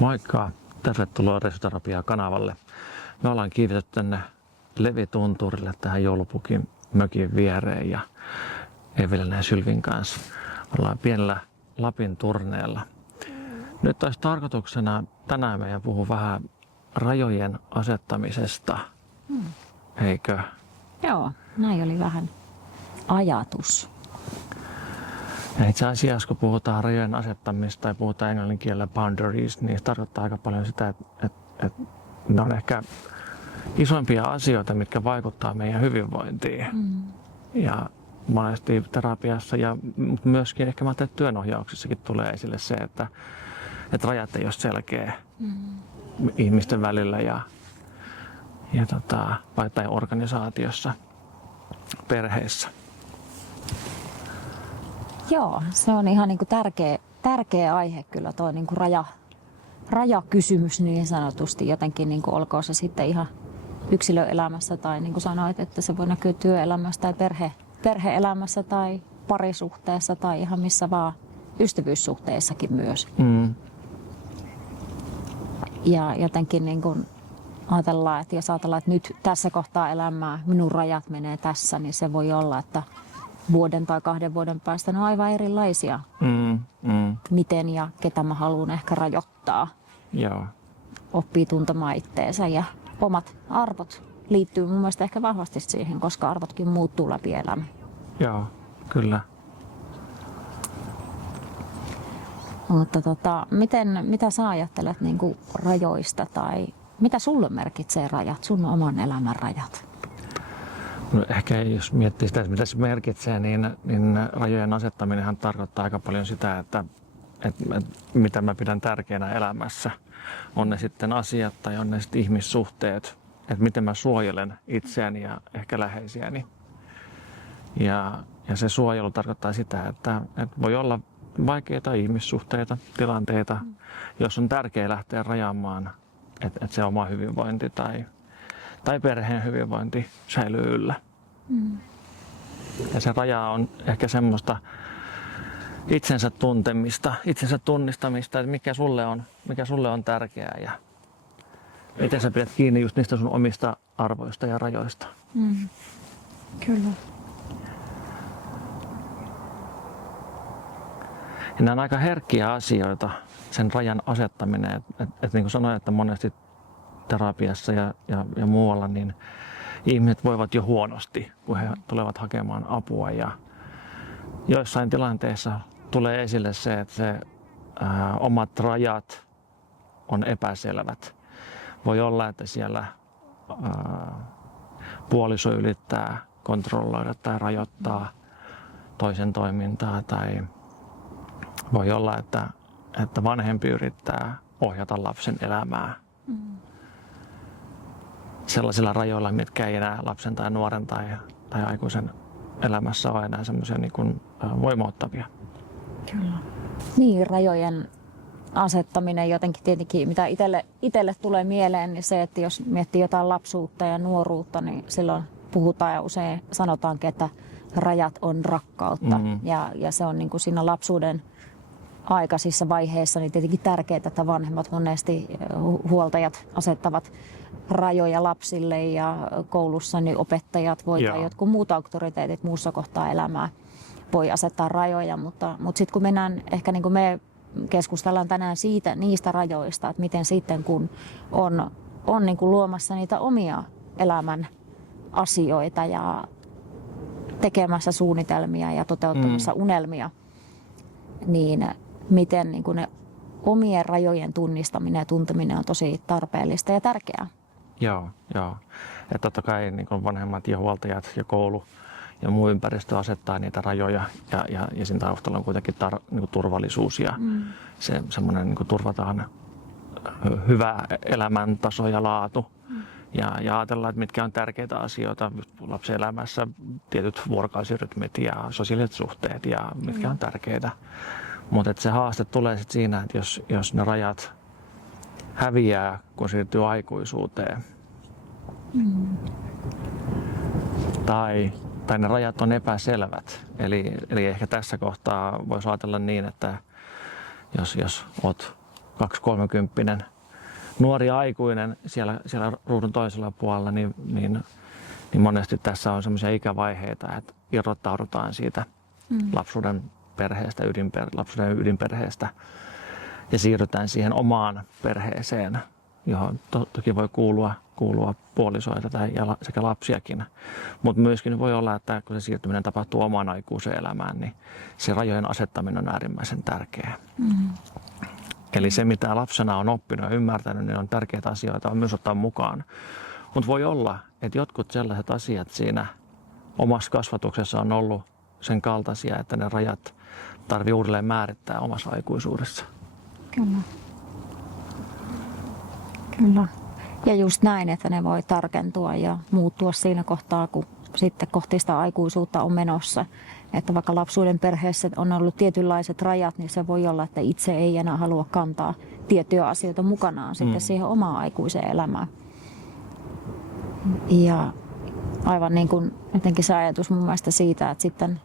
Moikka! Tervetuloa Resoterapiaa-kanavalle. Me ollaan kiivetty tänne Levitunturille tähän Joulupukin mökin viereen ja Evelin ja Sylvin kanssa ollaan pienellä Lapin turneella. Nyt olisi tarkoituksena tänään meidän puhua vähän rajojen asettamisesta, eikö? Joo, näin oli vähän ajatus. Ja itse asiassa kun puhutaan rajojen asettamista tai puhutaan englannin kielellä boundaries, niin se tarkoittaa aika paljon sitä, että ne on ehkä isoimpia asioita, mitkä vaikuttaa meidän hyvinvointiin. Ja monesti terapiassa ja myöskin ehkä työnohjauksessakin tulee esille se, että rajat ei ole selkeä ihmisten välillä tai organisaatiossa, perheessä. Joo, se on ihan niin kuin tärkeä aihe kyllä tuo niin kuin rajakysymys niin sanotusti jotenkin, niin kuin olkoon se sitten ihan yksilöelämässä tai niin kuin sanoit, että se voi näkyä työelämässä tai perhe-elämässä tai parisuhteessa tai ihan missä vaan ystävyyssuhteissakin myös. Ja jotenkin niin kuin ajatellaan, että jos ajatellaan, että nyt tässä kohtaa elämää minun rajat menee tässä, niin se voi olla, että vuoden tai 2 vuoden päästä ne on aivan erilaisia. Miten ja ketä mä haluan ehkä rajoittaa. Joo. Oppii tuntemaan itteensä ja omat arvot liittyy mun mielestä ehkä vahvasti siihen, koska arvotkin muuttuu läpi elämän. Joo, kyllä. Mutta mitä sä ajattelet niin kuin rajoista tai mitä sulle merkitsee rajat, sun oman elämän rajat? No ehkä jos miettii sitä, mitä se merkitsee, niin rajojen asettaminenhan tarkoittaa aika paljon sitä, että mitä mä pidän tärkeänä elämässä. On ne sitten asiat tai on ne sitten ihmissuhteet, että miten mä suojelen itseäni ja ehkä läheisiäni. Ja se suojelu tarkoittaa sitä, että voi olla vaikeita ihmissuhteita, tilanteita, jos on tärkeää lähteä rajaamaan, että se oma hyvinvointi tai perheen hyvinvointi säilyy yllä. Ja se raja on ehkä semmoista itsensä tuntemista, itsensä tunnistamista, että mikä sulle on tärkeää ja miten sä pidät kiinni just niistä sun omista arvoista ja rajoista. Kyllä. Ja nämä on aika herkkiä asioita, sen rajan asettaminen. Et niin kuin sanoin, että monesti terapiassa ja muualla, niin ihmiset voivat jo huonosti, kun he tulevat hakemaan apua. Ja joissain tilanteissa tulee esille se, että omat rajat on epäselvät. Voi olla, että siellä puoliso yrittää kontrolloida tai rajoittaa toisen toimintaa. Tai voi olla, että vanhempi yrittää ohjata lapsen elämää. Sellaisilla rajoilla, mitkä ei enää lapsen tai nuoren tai aikuisen elämässä ole enää semmoisia niin kuin voimauttavia. Kyllä. Niin, rajojen asettaminen jotenkin tietenkin, mitä itselle tulee mieleen, niin se, että jos miettii jotain lapsuutta ja nuoruutta, niin silloin puhutaan ja usein sanotaankin, että rajat on rakkautta. Ja se on niin kuin siinä lapsuuden aikaisissa vaiheissa niin tietenkin tärkeää, että vanhemmat monesti huoltajat asettavat rajoja lapsille ja koulussa niin opettajat tai jotkut muut auktoriteetit muussa kohtaa elämää voi asettaa rajoja, mutta sitten kun mennään, ehkä niin kuin me keskustellaan tänään niistä rajoista, että miten sitten kun on niin kuin luomassa niitä omia elämän asioita ja tekemässä suunnitelmia ja toteuttamassa unelmia, niin miten niin kuin ne omien rajojen tunnistaminen ja tunteminen on tosi tarpeellista ja tärkeää. Joo. Ja totta kai niin kuin vanhemmat ja huoltajat ja koulu ja muu ympäristö asettaa niitä rajoja ja siinä taustalla on kuitenkin niin kuin turvallisuus ja semmoinen niin kuin turvataan hyvä elämäntaso ja laatu. Ja ajatellaan, että mitkä on tärkeitä asioita lapsen elämässä, tietyt vuorokausirytmit ja sosiaaliset suhteet ja mitkä on tärkeitä. Mutta se haaste tulee sitten siinä, että jos ne rajat häviää, kun siirtyy aikuisuuteen. Tai ne rajat on epäselvät. Eli ehkä tässä kohtaa voisi ajatella niin, että jos olet 2-30 nuori aikuinen siellä ruudun toisella puolella, niin monesti tässä on semmoisia ikävaiheita, että irrottaudutaan siitä lapsuuden perheestä, lapsuuden ydinperheestä ja siirrytään siihen omaan perheeseen, johon toki voi kuulua puolisoita sekä lapsiakin. Mutta myöskin voi olla, että kun se siirtyminen tapahtuu omaan aikuiseen elämään, niin se rajojen asettaminen on äärimmäisen tärkeää. Eli se, mitä lapsena on oppinut ja ymmärtänyt, niin on tärkeitä asioita on myös ottaa mukaan. Mutta voi olla, että jotkut sellaiset asiat siinä omassa kasvatuksessa on ollut sen kaltaisia, että ne rajat tarvitsee uudelleen määrittää omassa aikuisuudessa. Kyllä. Kyllä. Ja just näin, että ne voi tarkentua ja muuttua siinä kohtaa, kun sitten kohti sitä aikuisuutta on menossa. Että vaikka lapsuuden perheessä on ollut tietynlaiset rajat, niin se voi olla, että itse ei enää halua kantaa tiettyjä asioita mukanaan sitten siihen omaan aikuiseen elämään. Ja aivan niin kuin jotenkin se ajatus mun mielestä siitä, että sitten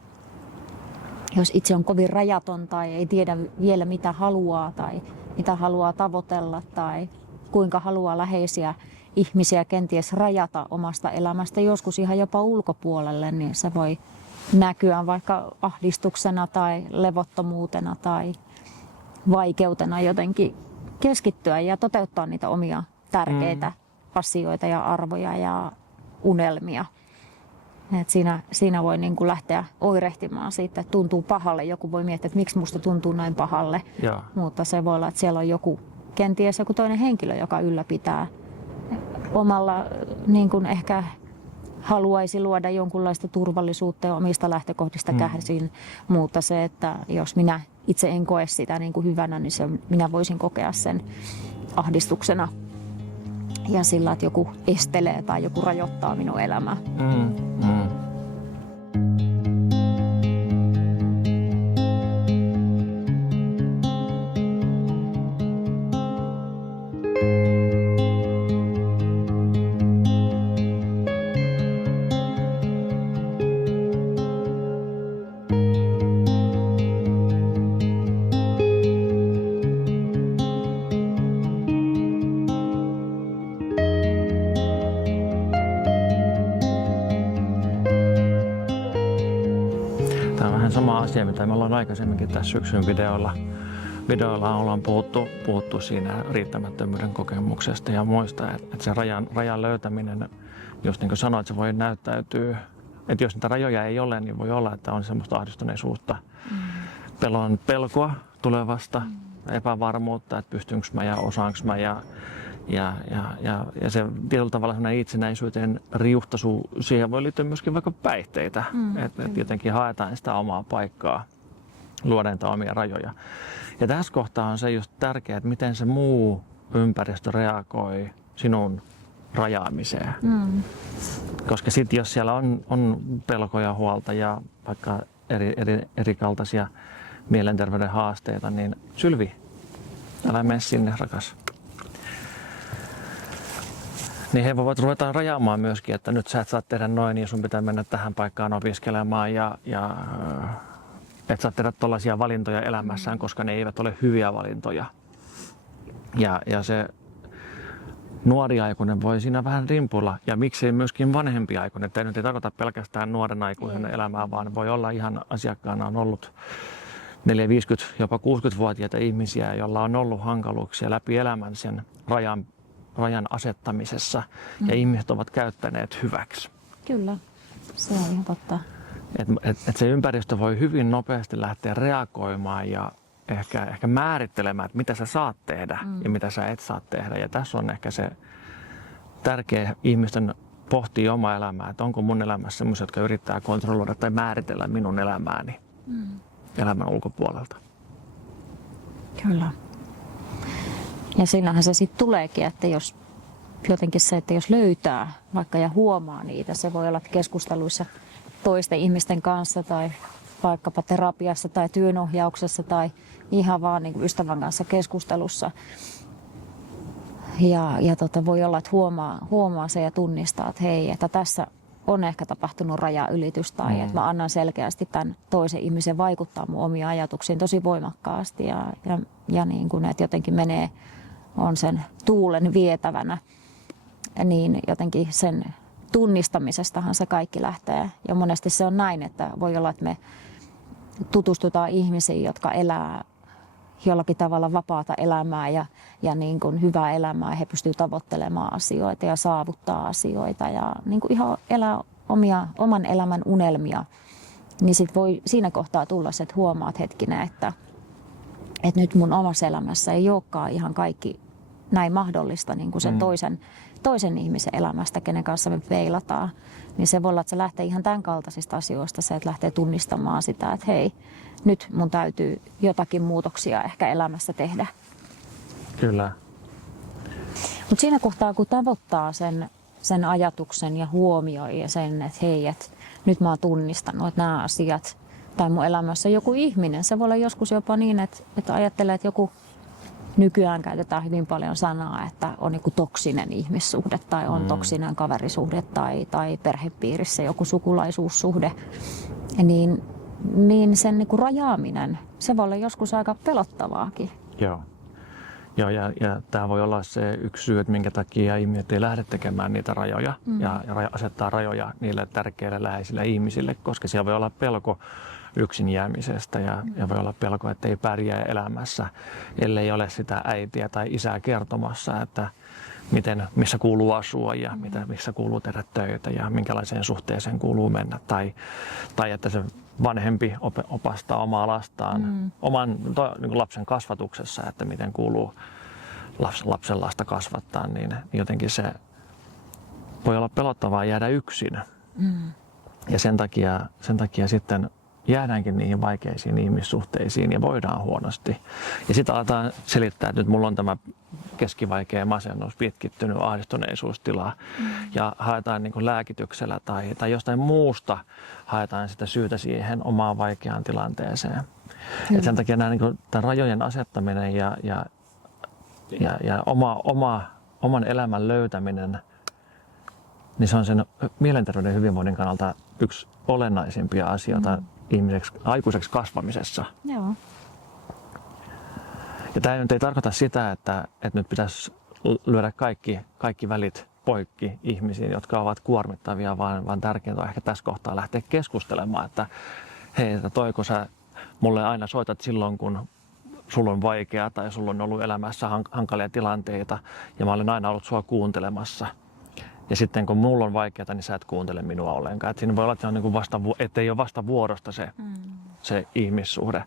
jos itse on kovin rajaton tai ei tiedä vielä mitä haluaa tai mitä haluaa tavoitella tai kuinka haluaa läheisiä ihmisiä kenties rajata omasta elämästä joskus ihan jopa ulkopuolelle, niin se voi näkyä vaikka ahdistuksena tai levottomuutena tai vaikeutena jotenkin keskittyä ja toteuttaa niitä omia tärkeitä asioita ja arvoja ja unelmia. Et siinä voi niin kuin lähteä oirehtimaan siitä, että tuntuu pahalle. Joku voi miettiä, että miksi musta tuntuu näin pahalle, mutta se voi olla, että siellä on kenties joku toinen henkilö, joka ylläpitää omalla niin kuin ehkä haluaisi luoda jonkunlaista turvallisuutta ja omista lähtökohdista käsin, mutta se, että jos minä itse en koe sitä niin kuin hyvänä, niin minä voisin kokea sen ahdistuksena ja sillä, että joku estelee tai joku rajoittaa minun elämää. Tämä on vähän sama asia, mitä me ollaan aikaisemminkin tässä syksyn videoilla ollaan puhuttu siinä riittämättömyyden kokemuksesta ja muista, että se rajan löytäminen, just niin kuin sanoit, se voi näyttäytyä, että jos niitä rajoja ei ole, niin voi olla, että on semmoista ahdistuneisuutta, pelkoa tulevasta, epävarmuutta, että pystynkö mä ja osaanko mä ja se tietyllä tavalla sellainen itsenäisyyteen riuhtaisu, siihen voi liittyä myöskin vaikka päihteitä, että jotenkin haetaan sitä omaa paikkaa, luodaan niitä omia rajoja. Ja tässä kohtaa on se just tärkeää, että miten se muu ympäristö reagoi sinun rajaamiseen. Koska sitten jos siellä on pelkoja, huolta ja vaikka eri kaltaisia mielenterveyden haasteita, niin Sylvi, älä mene sinne, rakas. Niin he voivat ruveta rajaamaan myöskin, että nyt sä et saa tehdä noin ja sun pitää mennä tähän paikkaan opiskelemaan ja et saa tehdä tollaisia valintoja elämässään, koska ne eivät ole hyviä valintoja. Ja se nuori aikuinen voi siinä vähän rimpuilla ja miksei myöskin vanhempi aikuinen. Tämä nyt ei tarkoita pelkästään nuoren aikuisen elämää, vaan voi olla ihan asiakkaana on ollut 4, 50, jopa 60-vuotiaita ihmisiä, joilla on ollut hankaluuksia läpi elämän sen rajan asettamisessa ja ihmiset ovat käyttäneet hyväksi. Kyllä, se on ihan totta. Et se ympäristö voi hyvin nopeasti lähteä reagoimaan ja ehkä määrittelemään, että mitä sä saat tehdä ja mitä sä et saa tehdä. Ja tässä on ehkä se tärkeä ihmisten pohtia omaa elämää, että onko mun elämässä sellaisia, jotka yrittää kontrolloida tai määritellä minun elämääni elämän ulkopuolelta. Kyllä. Ja sillähän se sitten tuleekin, että jos jotenkin se, että jos löytää vaikka ja huomaa niitä, se voi olla keskusteluissa toisten ihmisten kanssa tai vaikkapa terapiassa tai työnohjauksessa tai ihan vaan niin kuin ystävän kanssa keskustelussa. Ja voi olla, että huomaa se ja tunnistaa, että hei, että tässä on ehkä tapahtunut rajaylitys tai että mä annan selkeästi tämän toisen ihmisen vaikuttaa mun omiin ajatuksiin tosi voimakkaasti ja niin kuin, että jotenkin on sen tuulen vietävänä, niin jotenkin sen tunnistamisestahan se kaikki lähtee. Ja monesti se on näin, että voi olla, että me tutustutaan ihmisiin, jotka elää jollakin tavalla vapaata elämää ja niin kuin hyvää elämää. He pystyvät tavoittelemaan asioita ja saavuttaa asioita ja niin kuin ihan elää oman elämän unelmia. Niin sit voi siinä kohtaa tulla se, että huomaat hetkinen, että nyt mun omassa elämässä ei olekaan ihan kaikki näin mahdollista niin kuin sen toisen ihmisen elämästä, kenen kanssa me peilataan. Niin se voi olla, että se lähtee ihan tämän kaltaisista asioista, se, että lähtee tunnistamaan sitä, että hei, nyt mun täytyy jotakin muutoksia ehkä elämässä tehdä. Kyllä. Mutta siinä kohtaa, kun tavoittaa sen ajatuksen ja huomioi ja sen, että hei, että nyt mä oon tunnistanut, että nämä asiat tai mun elämässä joku ihminen, se voi olla joskus jopa niin, että ajattelee, että joku nykyään käytetään hyvin paljon sanaa, että on joku toksinen ihmissuhde tai on toksinen kaverisuhde tai perhepiirissä joku sukulaisuussuhde, niin sen niin kuin rajaaminen, se voi olla joskus aika pelottavaakin. Joo, ja tämä voi olla se yksi syy, että minkä takia ihmiset ei lähde tekemään niitä rajoja ja asettaa rajoja niille tärkeille läheisille ihmisille, koska siellä voi olla pelko yksin jäämisestä ja voi olla pelko, että ei pärjää elämässä, ellei ole sitä äitiä tai isää kertomassa, että missä kuuluu asua ja missä kuuluu tehdä töitä ja minkälaiseen suhteeseen kuuluu mennä. Tai että se vanhempi opastaa omaa lastaan oman niin lapsen kasvatuksessa, että miten kuuluu lapsen lasta kasvattaa, niin jotenkin se voi olla pelottavaa jäädä yksin. Ja sen takia sitten jäädäänkin niihin vaikeisiin ihmissuhteisiin ja voidaan huonosti. Ja sitten aletaan selittää, että nyt mulla on tämä keskivaikea masennus, pitkittynyt ahdistuneisuustila ja haetaan niin kuin lääkityksellä tai jostain muusta haetaan sitä syytä siihen omaan vaikeaan tilanteeseen. Et sen takia nämä, niin kuin, tämän rajojen asettaminen ja oman elämän löytäminen, niin se on sen mielenterveyden hyvinvoinnin kannalta yksi olennaisimpia asioita aikuiseksi kasvamisessa. Joo. Ja tämä nyt ei tarkoita sitä, että nyt pitäisi lyödä kaikki välit poikki ihmisiin, jotka ovat kuormittavia, vaan tärkeintä on ehkä tässä kohtaa lähteä keskustelemaan, että hei, että toiko sä mulle aina soitat silloin, kun sulla on vaikeaa tai sulla on ollut elämässä hankalia tilanteita ja mä olen aina ollut sua kuuntelemassa. Ja sitten kun mulla on vaikeaa, niin sä et kuuntele minua ollenkaan. Et siinä voi olla, että se on niin kuin ettei ole vastavuorosta se ihmissuhde.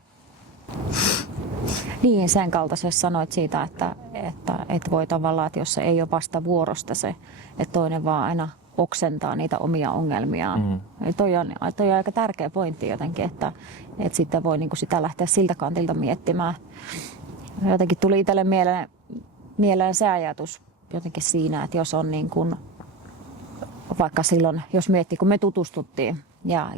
Niin, sen kaltaisesti sanoit siitä, että voi tavallaan, että jos se ei ole vastavuorosta se, että toinen vaan aina oksentaa niitä omia ongelmiaan. Toi on aika tärkeä pointti jotenkin, että sitten voi niin kuin sitä lähteä siltä kantilta miettimään. Jotenkin tuli itselle mieleen se ajatus jotenkin siinä, että jos on niin kuin vaikka silloin, jos miettii, kun me tutustuttiin ja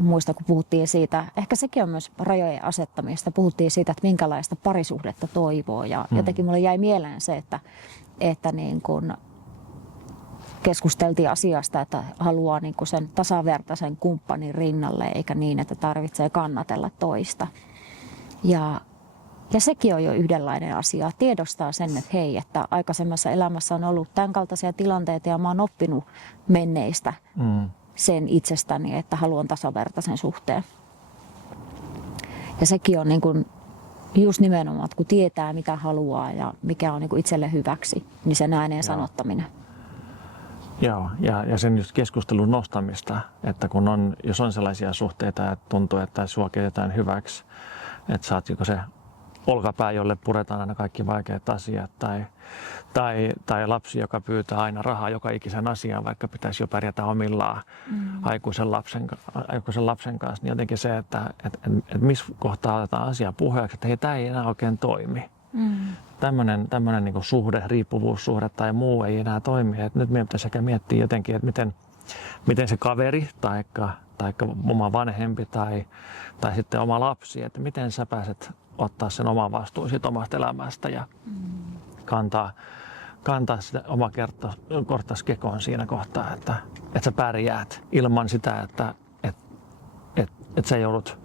muista, kun puhuttiin siitä, ehkä sekin on myös rajojen asettamista, puhuttiin siitä, että minkälaista parisuhdetta toivoo ja jotenkin mulle jäi mieleen se, että niin kun keskusteltiin asiasta, että haluaa niin kun sen tasavertaisen kumppanin rinnalle eikä niin, että tarvitsee kannatella toista. Ja sekin on jo yhdenlainen asia. Tiedostaa sen, että hei, että aikaisemmassa elämässä on ollut tämän kaltaisia tilanteita ja mä oon oppinut menneistä sen itsestäni, että haluan tasavertaisen suhteen. Ja sekin on niin kuin just nimenomaan, että kun tietää mitä haluaa ja mikä on niin kuin itselle hyväksi, niin sen ääneen sanottaminen. Joo, ja sen just keskustelun nostamista, että jos on sellaisia suhteita, että tuntuu, että sua käytetään hyväksi, että sä oot joko se olkapää, jolle puretaan aina kaikki vaikeat asiat, tai lapsi, joka pyytää aina rahaa joka ikisen asiaan, vaikka pitäisi jo pärjätä omillaan aikuisen lapsen kanssa, niin jotenkin se, että missä kohtaa otetaan asia puheeksi, että hei, tämä ei enää oikein toimi. Tämmöinen niin kuin suhde, riippuvuussuhde tai muu ei enää toimi. Et nyt meidän pitäisi ehkä miettiä jotenkin, että miten se kaveri tai oma vanhempi tai sitten oma lapsi, että miten sä pääset ottaa sen oman vastuun siitä omasta elämästä ja kantaa sitä oma korttas kekoon siinä kohtaa, että sä pärjäät ilman sitä, että sä joudut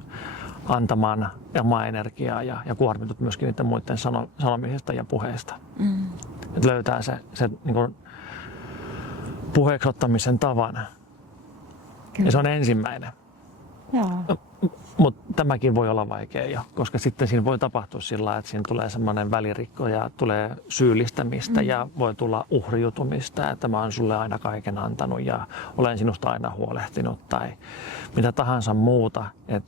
antamaan omaa energiaa ja kuormitut myöskin niiden muiden sanomisesta ja puheesta. Että löytää se niin kuin puheeksi ottamisen tavan. Kyllä. Ja se on ensimmäinen. Mutta tämäkin voi olla vaikea, koska sitten siinä voi tapahtua sillä lailla, että siinä tulee semmoinen välirikko ja tulee syyllistämistä ja voi tulla uhriutumista, että mä oon sulle aina kaiken antanut ja olen sinusta aina huolehtinut tai mitä tahansa muuta.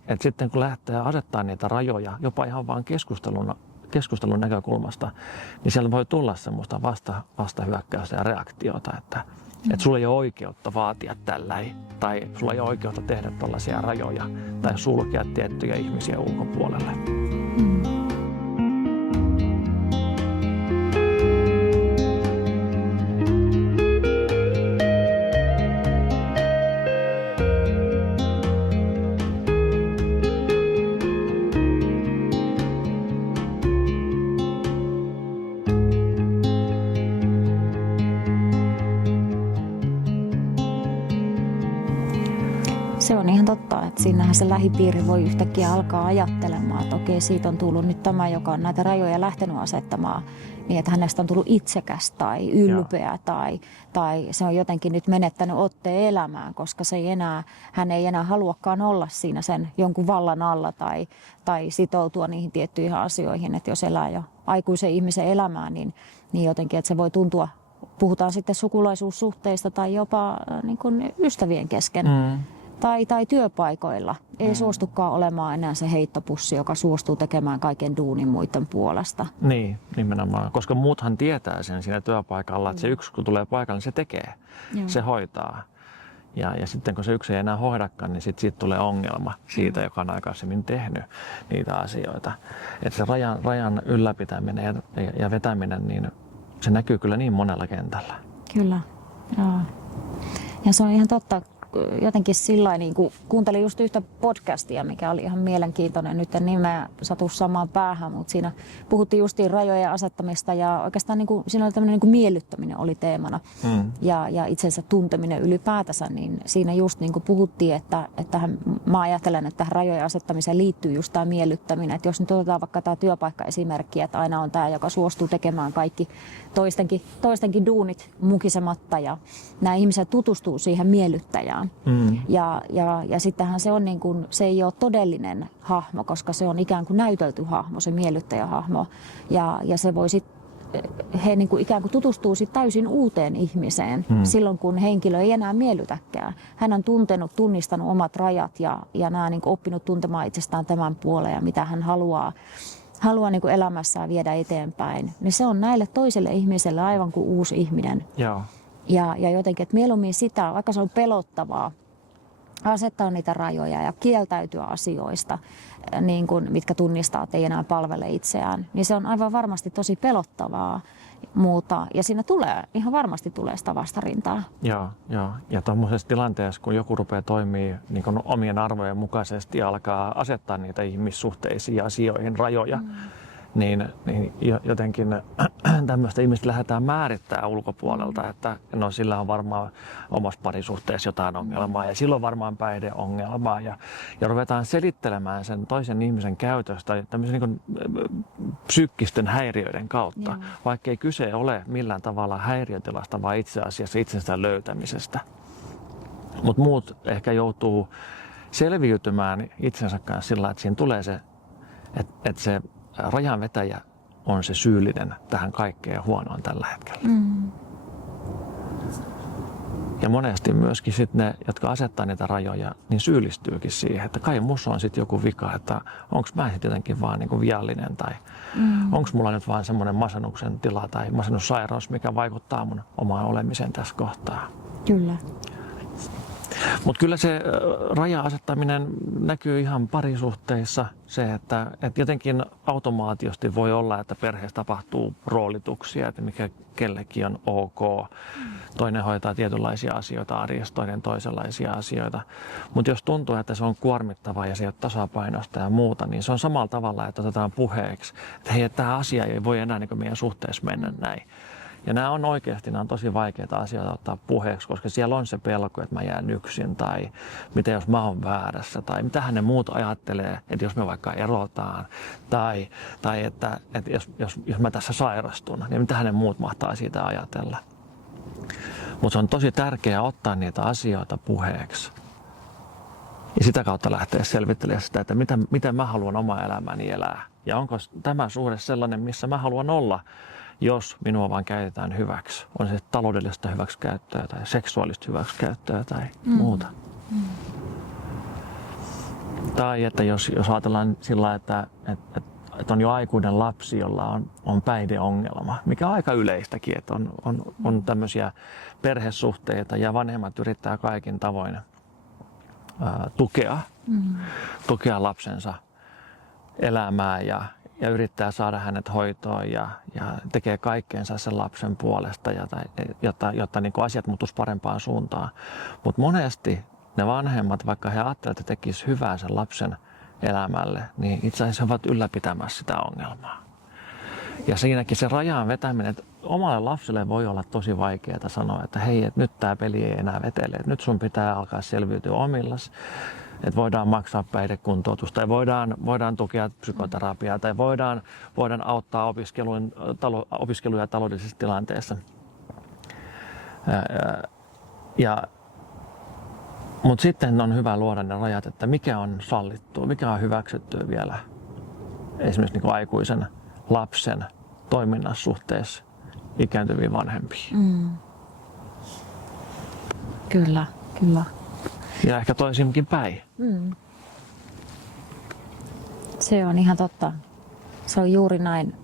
Et sitten kun lähtee asettaa niitä rajoja, jopa ihan vaan keskustelun näkökulmasta, niin siellä voi tulla semmoista vastahyökkäystä ja reaktiota, että sulla ei ole oikeutta vaatia tälläin, tai sulla ei ole oikeutta tehdä tällaisia rajoja, tai sulkea tiettyjä ihmisiä ulkopuolelle. Se on ihan totta, että siinähän se lähipiiri voi yhtäkkiä alkaa ajattelemaan, että okei, siitä on tullut nyt tämä, joka on näitä rajoja lähtenyt asettamaan, niin että hänestä on tullut itsekäs tai ylpeä tai se on jotenkin nyt menettänyt otteen elämään, koska hän ei enää haluakaan olla siinä sen jonkun vallan alla tai sitoutua niihin tiettyihin asioihin, että jos elää jo aikuisen ihmisen elämää, niin jotenkin, että se voi tuntua, puhutaan sitten sukulaisuussuhteista tai jopa niin kuin ystävien kesken. Tai työpaikoilla. Ei suostukaan olemaan enää se heittopussi, joka suostuu tekemään kaiken duunin muiden puolesta. Niin, nimenomaan. Koska muuthan tietää sen siinä työpaikalla, että se yksi kun tulee paikalle, niin se tekee. Se hoitaa. Ja sitten kun se yksi ei enää hoidakaan, niin siitä tulee ongelma siitä, joka on aikaisemmin tehnyt niitä asioita. Että se rajan ylläpitäminen ja vetäminen, niin se näkyy kyllä niin monella kentällä. Kyllä, joo. Ja se on ihan totta. Jotenkin sillä niin kuin kuuntelin just yhtä podcastia, mikä oli ihan mielenkiintoinen. Nyt en nimeä satu samaan päähän, mutta siinä puhuttiin justiin rajojen asettamista ja oikeastaan niin kuin, siinä oli tämmöinen niin kuin miellyttäminen oli teemana ja itsensä tunteminen ylipäätänsä. Niin siinä just niin kuin puhuttiin, että mä ajattelen, että tähän rajojen asettamiseen liittyy just tämä miellyttäminen. Että jos nyt otetaan vaikka tämä työpaikka-esimerkki, että aina on tämä, joka suostuu tekemään kaikki toistenkin duunit mukisematta ja nämä ihmiset tutustuu siihen miellyttäjään. Ja sittenhän se on niin kuin, se ei ole todellinen hahmo, koska se on ikään kuin näytelty hahmo, se miellyttäjähahmo. Ja se voi he niin kuin ikään kuin tutustuu täysin uuteen ihmiseen silloin, kun henkilö ei enää miellytäkään. Hän on tunnistanut omat rajat ja nämä niin kuin oppinut tuntemaan itsestään tämän puolen ja mitä hän haluaa niin kuin elämässään viedä eteenpäin. Niin se on näille toiselle ihmiselle aivan kuin uusi ihminen. Joo. Ja jotenkin, että mieluummin sitä, vaikka se on pelottavaa, asettaa niitä rajoja ja kieltäytyä asioista, niin kuin, mitkä tunnistaa, että ei enää palvele itseään, niin se on aivan varmasti tosi pelottavaa. Ja siinä ihan varmasti tulee sitä vastarintaa. Joo. Ja tuommoisessa tilanteessa, kun joku rupeaa toimia niin kuin omien arvojen mukaisesti ja alkaa asettaa niitä ihmissuhteisiin ja asioihin rajoja, niin jotenkin tämmöistä ihmistä lähdetään määrittämään ulkopuolelta, että no sillä on varmaan omassa parisuhteessa jotain ongelmaa ja silloin varmaan päihdeongelmaa ja ruvetaan selittelemään sen toisen ihmisen käytöstä tämmöisen niin kuin psyykkisten häiriöiden kautta, vaikka ei kyse ole millään tavalla häiriötilasta, vaan itse asiassa itsensä löytämisestä. Mutta muut ehkä joutuu selviytymään itsensä kanssa sillä, että siinä tulee se, että se rajanvetäjä on se syyllinen tähän kaikkeen huonoon tällä hetkellä. Ja monesti myöskin sit ne, jotka asettaa niitä rajoja, niin syyllistyykin siihen, että kai musta on sitten joku vika, että onko mä sitten jotenkin vaan niinku viallinen tai onko mulla nyt vaan semmoinen masennuksen tila tai masennussairaus, mikä vaikuttaa mun omaan olemiseen tässä kohtaa. Kyllä. Mutta kyllä se raja-asettaminen näkyy ihan parisuhteissa. Se, että jotenkin automaatiosti voi olla, että perheessä tapahtuu roolituksia, että mikä kellekin on ok. Toinen hoitaa tietynlaisia asioita arjessa, toinen toisenlaisia asioita. Mutta jos tuntuu, että se on kuormittavaa ja se ei ole tasapainosta ja muuta, niin se on samalla tavalla, että otetaan puheeksi, että hei, tämä asia ei voi enää niin meidän suhteessa mennä näin. Ja nämä on oikeasti tosi vaikeita asioita ottaa puheeksi, koska siellä on se pelko, että mä jään yksin tai mitä jos mä oon väärässä tai mitä ne muut ajattelee, että jos me vaikka erotaan tai että jos mä tässä sairastun, niin mitä ne muut mahtaa siitä ajatella. Mutta se on tosi tärkeää ottaa niitä asioita puheeksi. Ja sitä kautta lähteä selvittelemään sitä, että miten mä haluan oma elämäni elää. Ja onko tämä suhde sellainen, missä mä haluan olla, jos minua vaan käytetään hyväksi. On se taloudellista hyväksikäyttöä tai seksuaalista hyväksikäyttöä tai muuta. Tai että jos ajatellaan sillä, että on jo aikuinen lapsi, jolla on päihdeongelma, mikä on aika yleistäkin, että on tämmöisiä perhesuhteita ja vanhemmat yrittää kaikin tavoin tukea lapsensa elämää ja yrittää saada hänet hoitoon ja tekee kaikkeensa sen lapsen puolesta, jotta niin kuin asiat muuttuisi parempaan suuntaan. Mutta monesti ne vanhemmat, vaikka he ajattelevat, että tekisivät hyvää sen lapsen elämälle, niin itse asiassa he ovat ylläpitämässä sitä ongelmaa. Ja siinäkin se rajan vetäminen, että omalle lapselle voi olla tosi vaikeaa sanoa, että hei, että nyt tämä peli ei enää vetele, että nyt sun pitää alkaa selviytyä omillas, että voidaan maksaa päihdekuntoutusta tai voidaan tukea psykoterapiaa tai voidaan auttaa opiskeluja taloudellisessa tilanteessa. Mutta sitten on hyvä luoda ne rajat, että mikä on sallittua, mikä on hyväksyttyä vielä esimerkiksi niin kuin aikuisen lapsen toiminnassa suhteessa ikääntyviin vanhempiin. Kyllä. Ja ehkä toisinkin päin. Se on ihan totta. Se on juuri näin,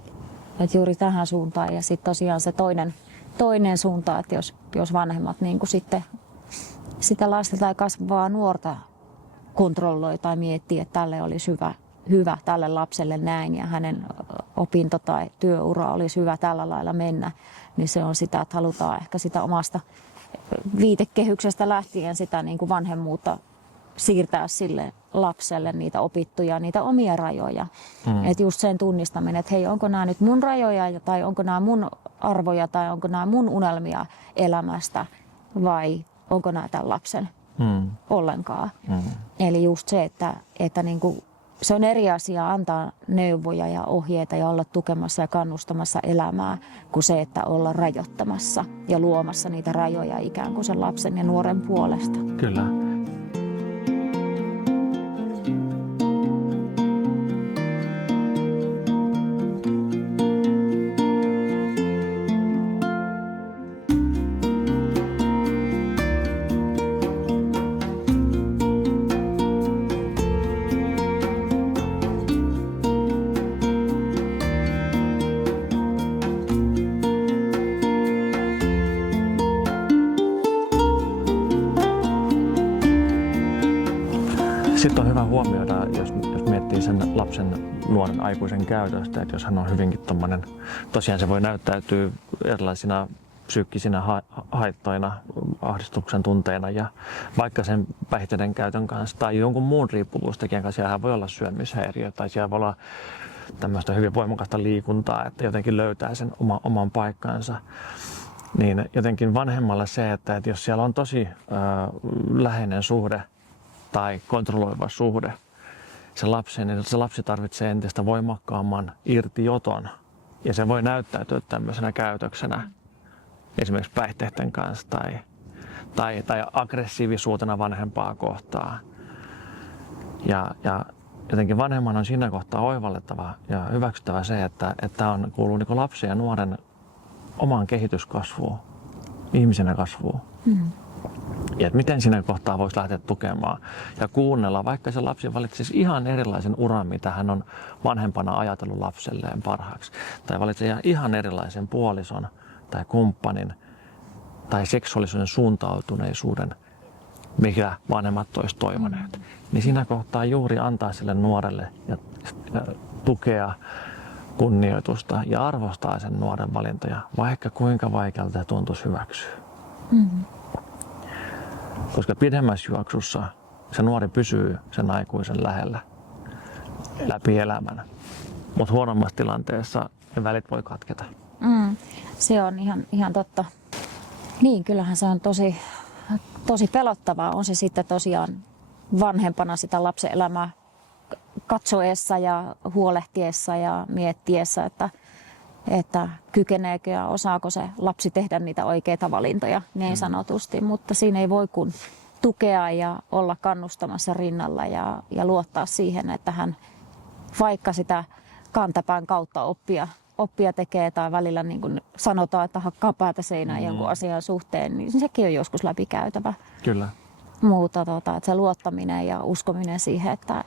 että juuri tähän suuntaan ja sitten tosiaan se toinen suunta, että jos vanhemmat niin kuin sitten sitä lasta tai kasvavaa nuorta kontrolloi tai miettii, että tälle olisi hyvä tälle lapselle näin ja hänen opinto- tai työura olisi hyvä tällä lailla mennä, niin se on sitä, että halutaan ehkä sitä omasta viitekehyksestä lähtien sitä niin kuin vanhemmuutta siirtää sille lapselle niitä opittuja, niitä omia rajoja. Että just sen tunnistaminen, että hei, onko nämä nyt mun rajoja tai onko nämä mun arvoja tai onko nämä mun unelmia elämästä vai onko nämä tämän lapsen ollenkaan. Eli just se, että niin kuin se on eri asia antaa neuvoja ja ohjeita ja olla tukemassa ja kannustamassa elämää kuin se, että olla rajoittamassa ja luomassa niitä rajoja ikään kuin sen lapsen ja nuoren puolesta. Kyllä. Sitten on hyvä huomioida, jos miettii sen lapsen nuoren aikuisen käytöstä, että jos hän on hyvinkin tommonen, tosiaan se voi näyttäytyä erilaisina psyykkisinä haittoina, ahdistuksen tunteina ja vaikka sen päihteiden käytön kanssa tai jonkun muun riippuvuustekijän kanssa, siellä voi olla syömishäiriö tai siellä voi olla tämmöistä hyvin voimakasta liikuntaa, että jotenkin löytää sen oman paikkansa. Niin jotenkin vanhemmalle se, että jos siellä on tosi läheinen suhde tai kontrolloiva suhde sen lapseen, niin se lapsi tarvitsee entistä voimakkaamman irtioton. Ja se voi näyttäytyä tämmöisenä käytöksenä esimerkiksi päihteiden kanssa tai aggressiivisuutena vanhempaa kohtaan. Ja jotenkin vanhemman on siinä kohtaa oivallettava ja hyväksyttävä se, että on kuuluu niin kuin lapsen ja nuoren omaan kehityskasvuun, ihmisenä kasvuun. Ja että miten siinä kohtaa voisi lähteä tukemaan ja kuunnella, vaikka se lapsi valitsisi ihan erilaisen uran, mitä hän on vanhempana ajatellut lapselleen parhaaksi. Tai valitsee ihan erilaisen puolison tai kumppanin tai seksuaalisuuden suuntautuneisuuden, mikä vanhemmat olisi toivoneet. Niin siinä kohtaa juuri antaa sille nuorelle ja tukea, kunnioitusta ja arvostaa sen nuoren valintoja, vaikka kuinka vaikealta se tuntuisi hyväksyä. Koska pidemmässä juoksussa se nuori pysyy sen aikuisen lähellä läpi elämän. Mutta huonommassa tilanteessa ne välit voi katketa. Se on ihan totta. Niin, kyllähän se on tosi pelottavaa. On se sitten tosiaan vanhempana sitä lapsen elämää katsoessa ja huolehtiessa ja miettiessä, että kykeneekö ja osaako se lapsi tehdä niitä oikeita valintoja niin sanotusti. Mutta siinä ei voi kun tukea ja olla kannustamassa rinnalla ja luottaa siihen, että hän vaikka sitä kantapään kautta oppia tekee tai välillä niin kuin sanotaan, että hakkaa päätä seinään jonkun asian suhteen, niin sekin on joskus läpikäytävä. Kyllä. Mutta että se luottaminen ja uskominen siihen, että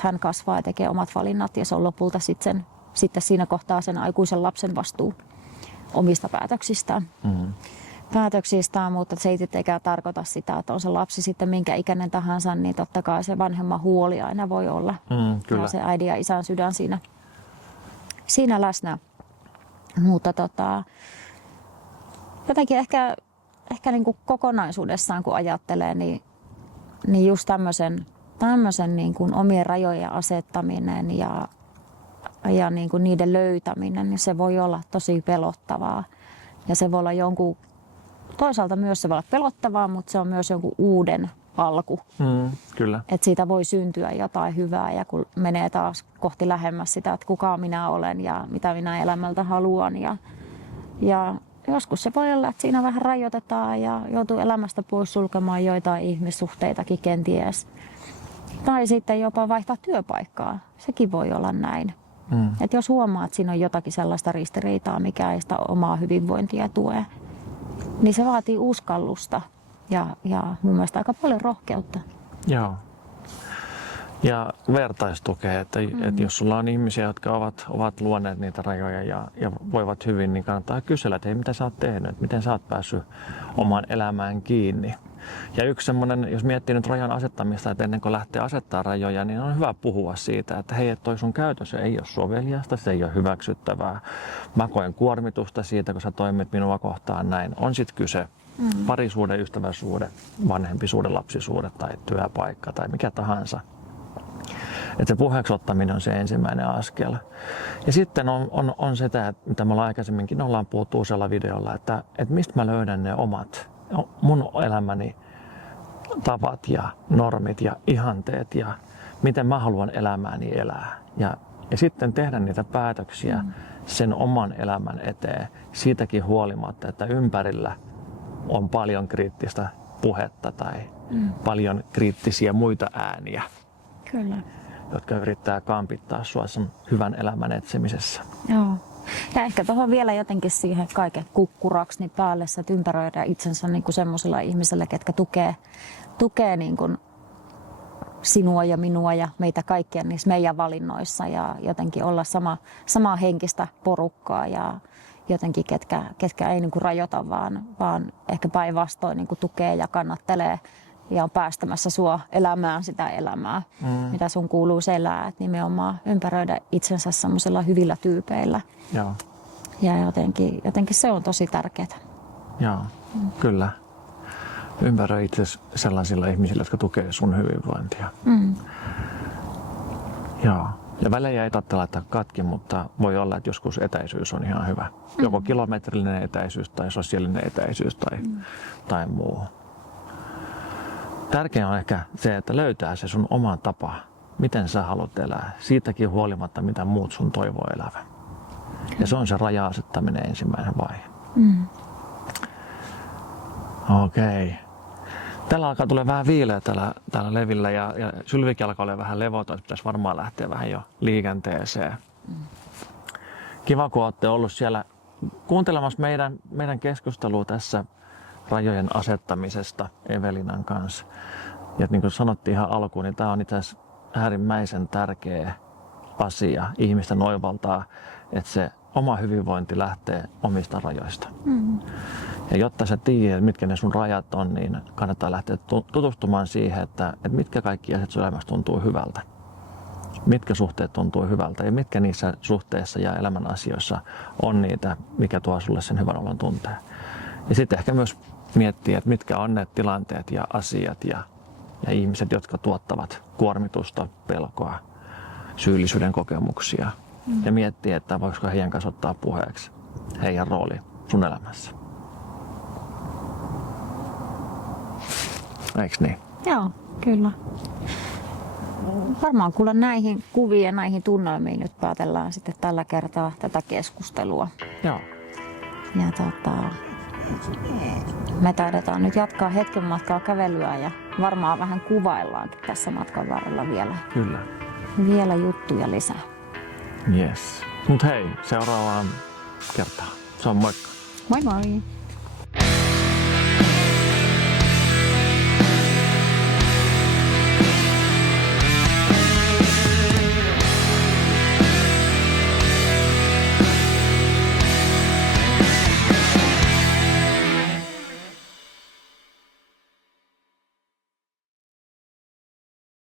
hän kasvaa ja tekee omat valinnat ja se on lopulta sitten siinä kohtaa sen aikuisen lapsen vastuu omista päätöksistään, mutta se ei tietenkään tarkoita sitä, että on se lapsi sitten minkä ikäinen tahansa, niin totta kai se vanhemman huoli aina voi olla. Kyllä. Ja se äidin ja isän sydän siinä läsnä. Mutta jotenkin ehkä niin kuin kokonaisuudessaan kun ajattelee, niin just tämmöisen niin kuin omien rajojen asettaminen ja niin kuin niiden löytäminen, niin se voi olla tosi pelottavaa. Ja se voi olla toisaalta myös se voi olla pelottavaa, mutta se on myös jonkun uuden alku. Kyllä. Että siitä voi syntyä jotain hyvää ja kun menee taas kohti lähemmäs sitä, että kuka minä olen ja mitä minä elämältä haluan. Ja joskus se voi olla, että siinä vähän rajoitetaan ja joutuu elämästä pois sulkemaan joitain ihmissuhteitakin kenties. Tai sitten jopa vaihtaa työpaikkaa. Sekin voi olla näin. Että jos huomaa, että siinä on jotakin sellaista ristiriitaa, mikä ei sitä omaa hyvinvointia tue, niin se vaatii uskallusta ja mun mielestä aika paljon rohkeutta. Joo. Ja vertaistukea, että jos sulla on ihmisiä, jotka ovat luoneet niitä rajoja ja voivat hyvin, niin kannattaa kysellä, että hei, mitä sä oot tehnyt, miten sä oot päässyt omaan elämään kiinni. Ja yksi semmoinen, jos miettii nyt rajan asettamista, että ennen kuin lähtee asettaa rajoja, niin on hyvä puhua siitä, että hei, että toi sun käytös ei ole soveliasta, se ei ole hyväksyttävää. Mä koen kuormitusta siitä, kun sä toimit minua kohtaan näin. On sitten kyse parisuhde, ystäväsuhde, vanhempisuhde, lapsisuhde tai työpaikka tai mikä tahansa. Että se puheeksi ottaminen on se ensimmäinen askel. Ja sitten on sitä, mitä me aikaisemminkin ollaan puhuttu usealla videolla, että mistä mä löydän ne omat, mun elämäni tavat ja normit ja ihanteet ja miten mä haluan elämääni elää. Ja sitten tehdä niitä päätöksiä sen oman elämän eteen siitäkin huolimatta, että ympärillä on paljon kriittistä puhetta tai paljon kriittisiä muita ääniä. Kyllä. Jotka yrittää kampittaa sua sen hyvän elämän etsimisessä. Joo. Ja ehkä tuohon vielä jotenkin siihen kaiken kukkuraksi niin päälle, että ympäröidä itsensä niin kuin semmoisilla ihmisillä, ketkä tukee niin kuin sinua ja minua ja meitä kaikkia niissä meidän valinnoissa ja jotenkin olla samaa henkistä porukkaa ja jotenkin ketkä ei niin kuin rajoita, vaan ehkä päinvastoin niin kuin tukee ja kannattelee ja on päästämässä sua elämään sitä elämää, mitä sun kuuluu elää. Et nimenomaan ympäröidä itsensä semmoisilla hyvillä tyypeillä. Joo. Ja jotenkin se on tosi tärkeää. Joo, kyllä. Ympäröi itsesi sellaisilla ihmisillä, jotka tukee sun hyvinvointia. Joo. Ja välejä ei tarvitse laittaa katki, mutta voi olla, että joskus etäisyys on ihan hyvä. Joko kilometrillinen etäisyys tai sosiaalinen etäisyys tai muu. Tärkeää on ehkä se, että löytää se sun oma tapa, miten sä haluat elää, siitäkin huolimatta, mitä muut sun toivoo elävän. Ja se on se raja-asettaminen ensimmäinen vaihe. Okei. Täällä alkaa tulla vähän viileä täällä levillä ja Sylvikin alkaa olla vähän levoton, että pitäisi varmaan lähteä vähän jo liikenteeseen. Kiva, kun olette ollut siellä kuuntelemassa meidän keskustelua tässä rajojen asettamisesta Evelinan kanssa. Ja niin kuin sanottiin ihan alkuun, niin tämä on itse asiassa äärimmäisen tärkeä asia ihmisten oivaltaa, että se oma hyvinvointi lähtee omista rajoista. Ja jotta sä tiedät, mitkä ne sun rajat on, niin kannattaa lähteä tutustumaan siihen, että mitkä kaikki asiat sun elämässä tuntuu hyvältä. Mitkä suhteet tuntuu hyvältä ja mitkä niissä suhteissa ja elämän asioissa on niitä, mikä tuo sulle sen hyvän olon tunteen. Ja sitten ehkä myös miettiä, että mitkä on ne tilanteet ja asiat ja ihmiset, jotka tuottavat kuormitusta, pelkoa, syyllisyyden kokemuksia. Ja miettiä, että voisiko heidän kanssa ottaa puheeksi heidän rooli sun elämässä? Eiks niin? Joo, kyllä. Varmaan kuule näihin kuviin ja näihin tunnelmiin nyt päätellään sitten tällä kertaa tätä keskustelua. Joo. Ja me taidetaan nyt jatkaa hetken matkaa kävelyä ja varmaan vähän kuvaillaankin tässä matkan varrella Kyllä. vielä juttuja lisää. Yes. Mut hei, seuraavaan kertaan. Se on moikka. Moi moi!